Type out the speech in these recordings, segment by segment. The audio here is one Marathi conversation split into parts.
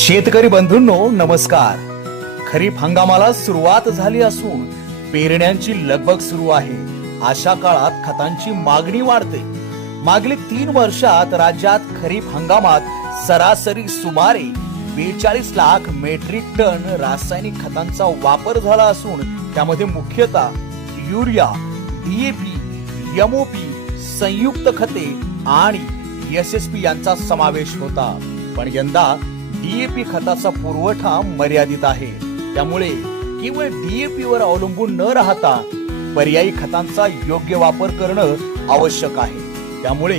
शेतकरी बंधूंनो नमस्कार। खरीप हंगामाला सुरुवात झाली असून पेरण्यांची लगबग सुरू आहे। अशा काळात खतांची मागणी वाढते। मागील 3 वर्षात राज्यात खरीप हंगामात सरासरी सुमारे 42 लाख मेट्रिक टन रासायनिक खतांचा वापर झाला असून त्यामध्ये मुख्यतः युरिया, डीएपी, एमओपी, संयुक्त खते आणि एसएसपी यांचा समावेश होता। पण यंदा डीएपी खताचा पुरवठा मर्यादित आहे। त्यामुळे केवळ डीएपी वर अवलंबून न राहता पर्यायी खतांचा योग्य वापर करणं आवश्यक आहे। त्यामुळे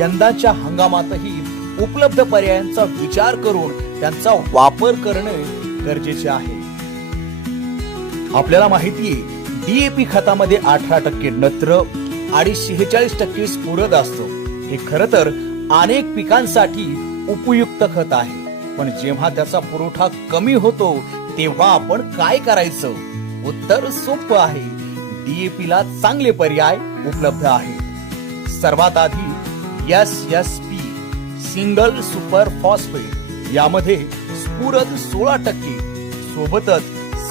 यंदाच्या हंगामातही उपलब्ध पर्यायांचा विचार करून त्यांचा वापर करणे गरजेचे आहे। आपल्याला माहिती आहे डीएपी खतामध्ये 18% नत्र आणि 46% स्फुरद असतो। हे खरं तर अनेक पिकांसाठी उपयुक्त खत आहे, पण जेव्हा त्याचा पुरवठा कमी होतो तेव्हा आपण काय करायचं? उत्तर सोपं आहे। डीएपी ला चांगले पर्याय उपलब्ध आहेत। सर्वात आधी एसएसपी सिंगल सुपर फॉस्फेट, यामध्ये स्फुरद 16%, सोबतच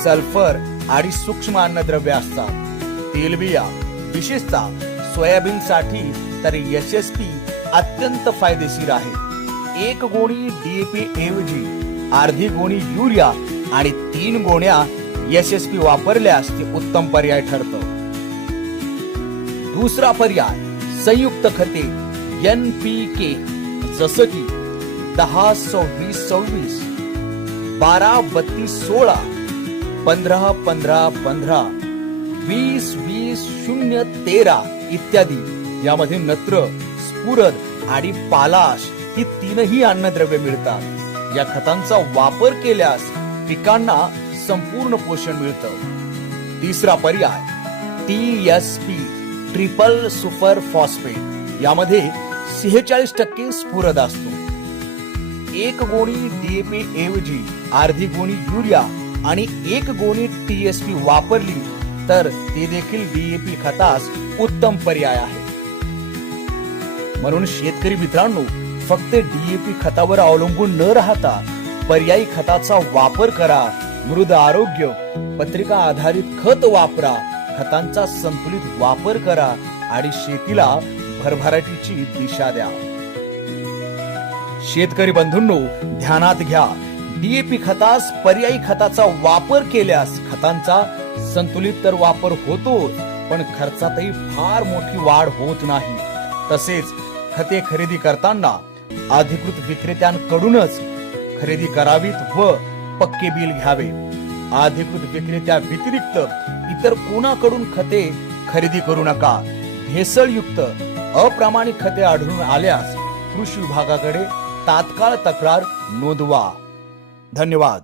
सल्फर आणि सूक्ष्म अन्नद्रव्य असतात। तेलबिया विशेषतः सोयाबीन साठी तर एसएसपी अत्यंत फायदेशीर आहे। 1 गोणी डीएपी ऐवजी अर्धी गोणी युरिया आणि 3 गोण्या एसएसपी वापरल्यास ते उत्तम पर्याय ठरतं। दुसरा पर्याय संयुक्त खते एनपीके, जसं की 10-26-26, 12-32-16, 15-15-15, 20-20-0-13 इत्यादी। यामध्ये नत्र, स्फुरद आणि पालाश ही 3ही अन्नद्रव्ये मिळतात। या खतांचा वापर केल्यास पिकांना संपूर्ण पोषण मिळतं। तिसरा पर्याय टीएसपी ट्रिपल सुपर फॉस्फेट, यामध्ये 46% स्फुरद असतो। 1 गोणी डीएपी ऐवजी अर्धी गोणी युरिया आणि 1 गोणी टीएसपी वापरली तर ते देखील डीएपी खतास उत्तम पर्याय आहे। म्हणून शेतकरी मित्रांनो, फक्त डीएपी खतावर अवलंबून न राहता पर्यायी खताचा वापर करा। मृद आरोग्य पत्रिका आधारित खत वापरा, खतांचा संतुलित वापर करा आणि शेतीला भरभराटीची दिशा द्या। शेतकरी बंधूंनो ध्यानात घ्या, डीएपी खतास पर्यायी खताचा वापर केल्यास खतांचा संतुलित तर वापर होतोच, पण खर्चातही फार मोठी वाढ होत नाही। तसेच खते खरेदी करताना अधिकृत विक्रेत्यांकडूनच खरेदी करावीत व पक्के बिल घ्यावे। अधिकृत विक्रेत्या व्यतिरिक्त इतर कोणाकडून खते खरेदी करू नका। भेसळयुक्त अप्रामाणिक खते आढळून आल्यास कृषी विभागाकडे तात्काळ तक्रार नोंदवा। धन्यवाद।